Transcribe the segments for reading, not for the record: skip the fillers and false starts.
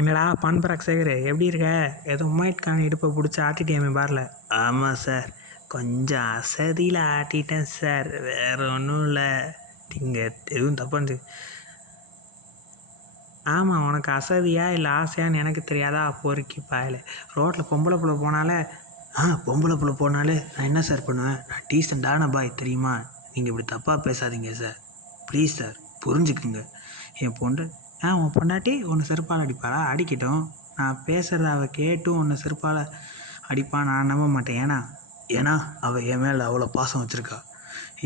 என்னடா பான்பராக் சேகர் எப்படி இருக்க? ஏதோ உமைட் கான் இடுப்பை பிடிச்சி ஆட்டிட்டியாமே பாரில். ஆமாம் சார், கொஞ்சம் அசதியில் ஆட்டிட்டேன் சார், வேறு ஒன்றும் இல்லை. நீங்கள் எதுவும் தப்பாந்து. ஆமாம், உனக்கு அசதியா இல்லை ஆசையான்னு எனக்கு தெரியாதா? பொறுக்கி பாயல. ரோட்டில் பொம்பளை புள்ள போனாலே பொம்பளை புள்ள போனாலே நான் என்ன சார் பண்ணுவேன்? நான் டீசெண்டான பாய் தெரியுமா? நீங்கள் இப்படி தப்பாக பேசாதீங்க சார், ப்ளீஸ் சார், புரிஞ்சுக்குங்க. என் பொண்ணு உன் பொண்டாட்டி ஒன்று செருப்பால் அடிப்பாளா? அடிக்கட்டும். நான் பேசுகிறத அவள் கேட்டும் ஒன்று செருப்பால் அடிப்பான் நான் நம்ப மாட்டேன். ஏன்னா அவள் என் மேலே அவ்வளோ பாசம் வச்சுருக்கா.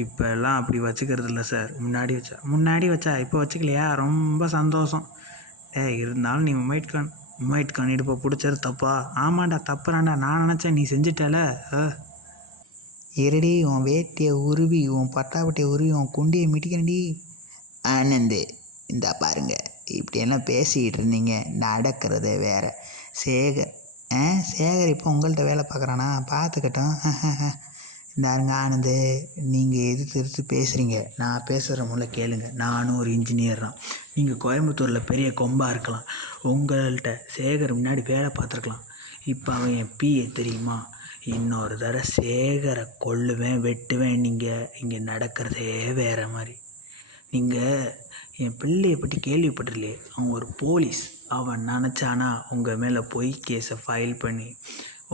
இப்போ எல்லாம் அப்படி வச்சுக்கிறது இல்லை சார். முன்னாடி வச்சா இப்போ வச்சுக்கலையா? ரொம்ப சந்தோஷம். இருந்தாலும் நீ உமைட் கான் இடுப்பை பிடிச்சது தப்பா? ஆமாண்டா, தப்புறாண்டா. நான் நினச்சேன் நீ செஞ்சிட்டல. இருடி, உன் வேட்டியை உருவி, உன் பட்டாப்பட்டியை உருவி, உன் குண்டியை மிட்டிக்கண்டி. ஆனந்து, இந்த பாருங்க, இப்படியெல்லாம் பேசிக்கிட்டு இருந்தீங்க, நடக்கிறதே வேறு. சேகர் சேகர் இப்போ உங்கள்கிட்ட வேலை பார்க்குறானா? பார்த்துக்கட்டும். இந்தாருங்க ஆனந்து, நீங்கள் எதிர்த்து பேசுகிறீங்க, நான் பேசுகிற முல்ல கேளுங்க. நானும் ஒரு இன்ஜினியர் தான். நீங்கள் கோயம்புத்தூரில் பெரிய கொம்பாக இருக்கலாம், உங்கள்கிட்ட சேகர் முன்னாடி வேலை பார்த்துருக்கலாம். இப்போ அவன் என் பிஏ தெரியுமா? இன்னொரு தடவை சேகரை கொல்லுவேன், வெட்டுவேன். நீங்கள் இங்கே நடக்கிறதே வேறு மாதிரி. நீங்கள் என் பிள்ளையை பற்றி கேள்விப்பட்டிருலையே? அவன் ஒரு போலீஸ். அவன் நினச்சானா உங்கள் மேலே பொய் கேஸை ஃபைல் பண்ணி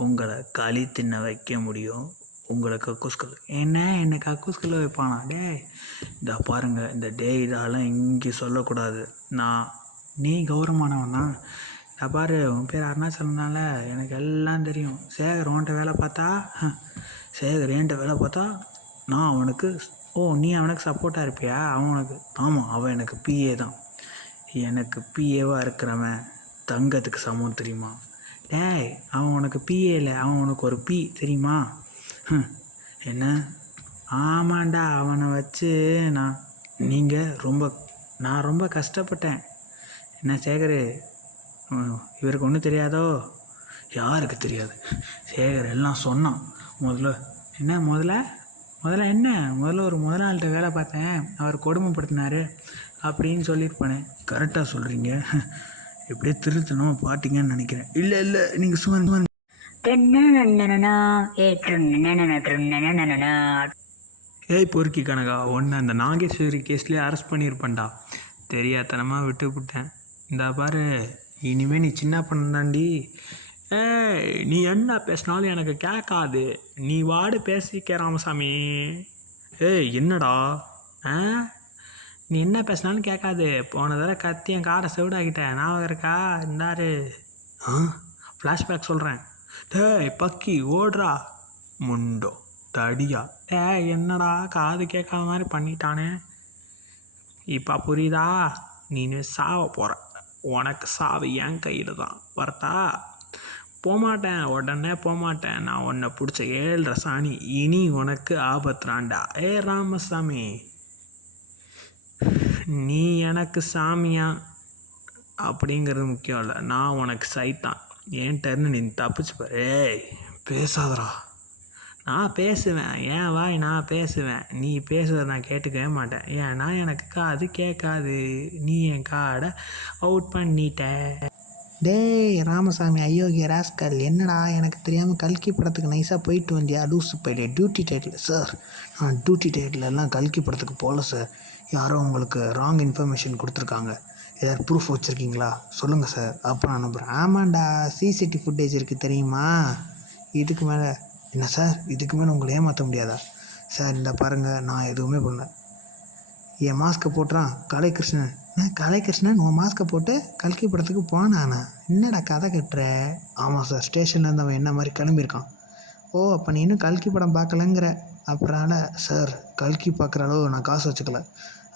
உங்களை களி தின்ன வைக்க முடியும். உங்களை கக்கூஸ்கல் என்னை கக்கூஸ்கல்ல வைப்பானா? இந்த பாருங்கள், இந்த இதெல்லாம் இங்கே சொல்லக்கூடாது. நீ கௌரவமானவன் தான். இந்த பாரு, உன் பேர் அருணாச்சலனால எனக்கு எல்லாம் தெரியும். சேகர் என்கிட்ட வேலை பார்த்தா நான் அவனுக்கு நீ அவனுக்கு சப்போர்ட்டாக இருப்பியா? ஆமாம், அவன் எனக்கு பிஏ தான். எனக்கு பிஏவாக இருக்கிறவன் தங்கத்துக்கு சமம் தெரியுமா? அவன் உனக்கு பிஏ இல்லை, அவன் உனக்கு ஒரு பி தெரியுமா? என்ன? ஆமாண்டா, அவனை வச்சு நான் ரொம்ப கஷ்டப்பட்டேன். என்ன சேகர், இவருக்கு ஒன்றும் தெரியாதோ? யாருக்கு தெரியாது? சேகர் எல்லாம் சொன்னான். முதல்ல ஒரு முதலாளிகிட்ட வேலை பார்த்தேன், அவர் கொடுமைப்படுத்தினார் அப்படின்னு சொல்லியிருப்பானே. கரெக்டாக சொல்கிறீங்க. எப்படியே திருத்தணும் பார்த்தீங்கன்னு நினைக்கிறேன். இல்லை, நீங்கள் சும்மா பொறுக்கி கணக்கா ஒன்று அந்த நாகேஸ்வரி கேஸ்லேயே அரெஸ்ட் பண்ணியிருப்பேன்டா. தெரியாதனமாக விட்டுவிட்டேன். இந்த பாரு, இனிமேல் நீ சின்ன பண்ணாண்டி. நீ என்ன பேசினாலும் எனக்கு கேட்காது. நீ வாடு பேசிக்க ராமசாமி. என்னடா? நீ என்ன பேசினாலும் கேட்காது. போன தடவை கத்தி என் காரை செவிடாக்கிட்டேன், ஞாபகம் இருக்கா? இந்தாரு ஃப்ளாஷ்பேக் சொல்கிறேன். பக்கி ஓடுறா முண்டோ தடியா. என்னடா காது கேட்காத மாதிரி பண்ணிட்டானே. இப்போ புரியுதா? நீ சாவ போகிற. உனக்கு சாவு என் கையில் தான். வரட்டா? போகமாட்டேன், உடனே போகமாட்டேன். நான் உன்னை பிடிச்ச 7 சாணி. இனி உனக்கு ஆபத்துறாண்டா. ராமசாமி, நீ எனக்கு சாமியா அப்படிங்கிறது முக்கியம் இல்லை. நான் உனக்கு சைத்தான். என்கிட்ட நீ தப்பிச்சு பாரு. பேசாதடா. நான் பேசுவேன், நான் பேசுவேன். நீ பேசுவதை நான் கேட்டுக்கவே மாட்டேன். ஏன்னா எனக்கு காது கேட்காது. நீ என் காடை அவுட் பண்ணிட்ட. ராமசாமி அயோக்கிய ராஸ்கல், என்னடா எனக்கு தெரியாமல் கல்கி படத்துக்கு நைஸாக போயிட்டு வந்தியா? லூசு போயிட்டு டியூட்டி டைட்டில். சார், நான் டியூட்டி டைட்டிலெல்லாம் கல்கி படத்துக்கு போகல சார். யாரோ உங்களுக்கு ராங் இன்ஃபர்மேஷன் கொடுத்துருக்காங்க. ஏதாவது ப்ரூஃப் வச்சுருக்கீங்களா? சொல்லுங்கள் சார், அப்போ நான் நம்புகிறேன். ஆமாண்டா, சிசிடிவி ஃபுட்டேஜ் இருக்குது தெரியுமா? இதுக்கு மேலே என்ன சார்? இதுக்கு மேலே உங்களை ஏமாற்ற முடியாதா சார்? இந்த பாருங்கள், நான் எதுவுமே பண்ணல. என் மாஸ்க்கை போட்டுறான் கலைகிருஷ்ணன் உன் மாஸ்க்கை போட்டு கல்கி படத்துக்கு போனானா? என்னடா கதை கட்டுற? ஆமாம் சார், ஸ்டேஷன்லேருந்து அவன் என்ன மாதிரி கிளம்பியிருக்கான். அப்போ நீ இன்னும் கல்கி படம் பார்க்கலங்கிற. அப்புறம் சார், கல்கி பார்க்குற அளவு நான் காசு வச்சுக்கல.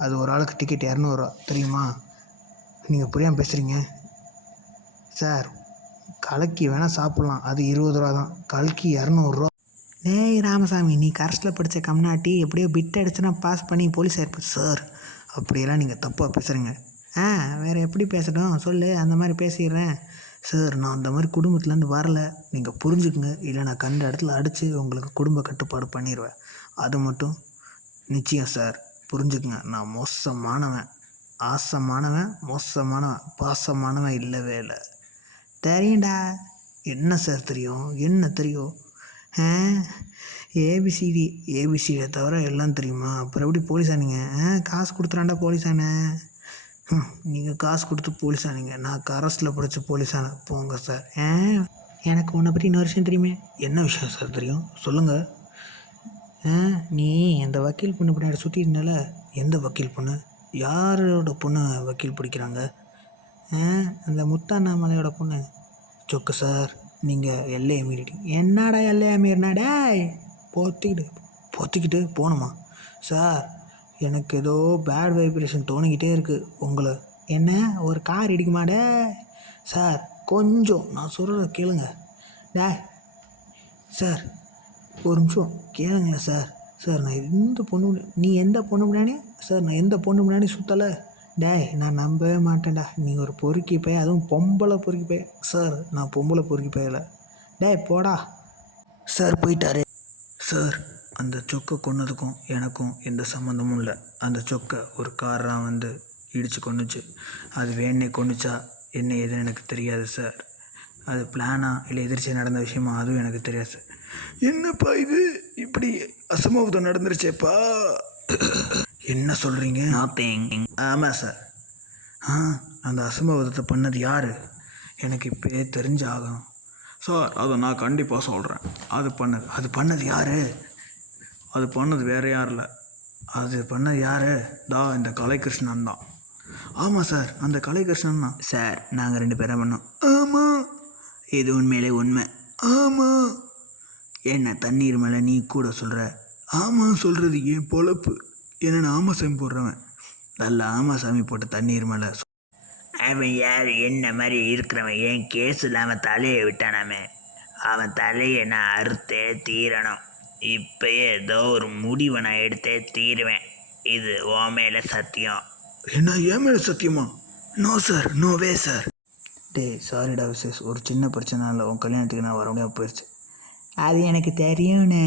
அது ஒரு ஆளுக்கு டிக்கெட் 200 ரூபா தெரியுமா? நீங்கள் புரியாமல் பேசுகிறீங்க சார். கலக்கி வேணால் சாப்பிட்லாம், அது 20 ரூபா தான். கல்கி 200 ரூபா. ராமசாமி, நீ கரஸ்டில் படித்த கம்னாட்டி எப்படியோ பிட் அடிச்சுன்னா பாஸ் பண்ணி போலீஸ் ஆயிருப்போம் சார். அப்படியெல்லாம் நீங்கள் தப்பாக பேசுகிறீங்க. வேறு எப்படி பேசணும் சொல்லு, அந்த மாதிரி பேசிடுறேன் சார். நான் அந்த மாதிரி குடும்பத்துலேருந்து வரல, நீங்கள் புரிஞ்சுக்குங்க. இல்லை நான் கண்ட இடத்துல அடித்து உங்களுக்கு குடும்ப கட்டுப்பாடு பண்ணிடுவேன். அது மட்டும் நிச்சயம் சார், புரிஞ்சுக்குங்க. நான் மோசமானவன். ஆசமானவன் மோசமானவன் பாசமானவன் இல்லவே இல்லை. தெரியும்டா. என்ன சார் தெரியும், என்ன தெரியும்? ஆ ஏபிசிடி ஏபிசிடியை தவிர எல்லாம் தெரியுமா? அப்புறம் எப்படி போலீஸானீங்க? காசு கொடுத்துறாண்டா போலீஸானே. நீங்கள் காசு கொடுத்து போலீஸானீங்க, நான் கரஸில் படித்த போலீஸானே. போங்க சார். எனக்கு உன்னை பற்றி இன்னொரு விஷயம் தெரியுமே. என்ன விஷயம் சார் தெரியும், சொல்லுங்கள். நீ அந்த வக்கீல் பொண்ணு பின்னாடி சுற்றினால, எந்த வக்கீல் பொண்ணு? யாரோட பொண்ணு வக்கீல் பிடிக்கிறாங்க? அந்த முத்தாண்ணாமலையோட பொண்ணு. சொக்கு சார், நீங்கள் எல்லையை மீறிட்டீங்க. என்னடா எல்லையை மீறினாடா? பொத்திக்கிட்டு போகணுமா சார்? எனக்கு ஏதோ பேட் வைப்ரேஷன் தோணிக்கிட்டே இருக்குது உங்களை. என்ன ஒரு கார் இடிக்குமாடே சார்? கொஞ்சம் நான் சொல்கிறத கேளுங்க. சார் ஒரு நிமிஷம் கேளுங்களேன் சார். சார் நான் எந்த பொண்ணு நீ எந்த பொண்ணு முன்னாடி சார்? நான் எந்த பொண்ணு முன்னாடி சுற்றலை. நான் நம்பவே மாட்டேன்டா. நீ ஒரு பொறுக்கி பைய, அதுவும் பொம்பளை பொறுக்கி பைய. சார் நான் பொம்பளை பொறுக்கி பையலை. போடா சார். போயிட்டாரு சார். அந்த சொக்கை கொன்னதுக்கும் எனக்கும் எந்த சம்மந்தமும் இல்லை. அந்த சொக்கை ஒரு காராக வந்து இடித்து கொண்டுச்சு. அது வேணே கொண்டுச்சா என்ன ஏதுன்னு எனக்கு தெரியாது சார். அது பிளானா இல்லை எதிர்ச்சியாக நடந்த விஷயமா அதுவும் எனக்கு தெரியாது சார். என்னப்பா இது இப்படி அசம்பாவிதம் நடந்துருச்சேப்பா? என்ன சொல்கிறீங்க? ஆமாம் சார். அந்த அசம்பாவிதத்தை பண்ணது யார்? எனக்கு இப்போயே தெரிஞ்சாகும் சார். அதை நான் கண்டிப்பாக சொல்கிறேன். அது பண்ணது யார்? அது பண்ணது வேறு யாரும் இல்லை. அது பண்ணது யார்? இந்த கலைகிருஷ்ணன் தான். ஆமாம் சார், அந்த கலைகிருஷ்ணன் தான் சார். நாங்கள் 2 பேரும் பண்ணோம். ஆமாம், இது உண்மையிலே உண்மை. ஆமாம். என்ன தண்ணீர் மேலே நீ கூட சொல்கிற? ஆமாம், சொல்கிறது என் பொழப்பு. என்ன ஆமாசாமி போடுறவன். நல்ல ஆமாசாமி போட்ட தண்ணீர் மேலே. அவன் யார்? என்ன மாதிரி இருக்கிறவன். என் கேஸ் இல்லாமல் தலையை விட்டானாமே, அவன் தலையை நான் அறுத்தே தீரணும். இப்போயே ஏதோ ஒரு முடிவை நான் எடுத்தே தீருவேன். இது உன் மேலே சத்தியம். என்ன என் மேலே சத்தியமா? No sir, no way sir. சாரிடா விசேஷ், ஒரு சின்ன பிரச்சனை உன் கல்யாணத்துக்கு நான் வர முடியாமல் போயிடுச்சு. அது எனக்கு தெரியும்னு.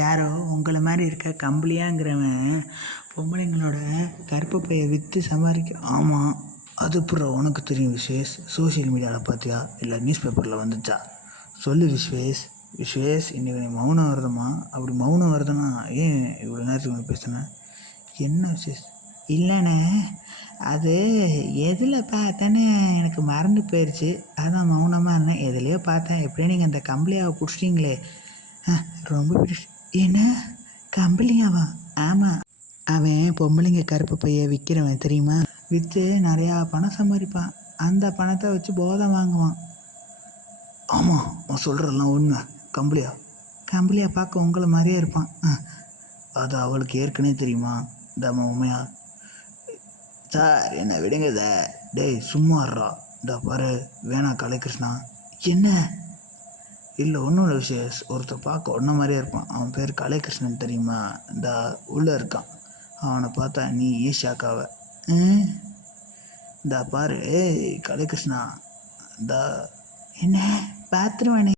யாரோ உங்களை மாதிரி இருக்க கம்பளியாங்கிறவன் பொம்பளைங்களோட கருப்பு பையை விற்று சம்பாதிக்க. ஆமாம், அது அப்புறம் உனக்கு தெரியும் விஸ்வேஷ்? சோஷியல் மீடியாவில் பார்த்தியா இல்லை நியூஸ் பேப்பரில் வந்துச்சா? சொல்லு விஸ்வேஷ். இன்றைக்கி நீ மௌனம் வருதுமா? அப்படி மௌனம் வருதுன்னா ஏன் இவ்வளோ நேரத்துக்கு பேசுனேன்? என்ன விஸ்வேஷ்? இல்லைண்ணே, அது எதில் பார்த்தேன்னு எனக்கு மறந்து போயிடுச்சு. அதான் மௌனமாக இருந்தேன். எதுலையோ பார்த்தேன். எப்படியே நீங்கள் அந்த கம்பளியாவை பிடிச்சிட்டிங்களே, ரொம்ப பிடிச்சி. என்ன கம்பளியாவா? ஆமாம், அவன் பொம்பளைங்க கருப்பு பையை விற்கிறவன் தெரியுமா? விற்று நிறையா பணம் சம்பாதிப்பான். அந்த பணத்தை வச்சு போதை வாங்குவான். ஆமாம், நான் சொல்கிறதெல்லாம் உண்மை. கம்பளியா பார்க்க உங்களை மாதிரியே இருப்பான். அது அவளுக்கு ஏற்கனவே தெரியுமா? உண்மையா சார்? என்ன விடுங்க சார். சும்மாறா. பாரு வேணா கலைகிருஷ்ணா. என்ன? இல்லை ஒன்றும் இல்லை விசேஷ். ஒருத்தர் பார்க்க ஒன்றை மாதிரியே இருப்பான். அவன் பேர் கலைகிருஷ்ணன் தெரியுமா? உள்ளே இருக்கான். அவனை பார்த்தா நீ ஈஷாக்காவ. பாரு கலைகிருஷ்ணா. என்ன பார்த்துருவானே.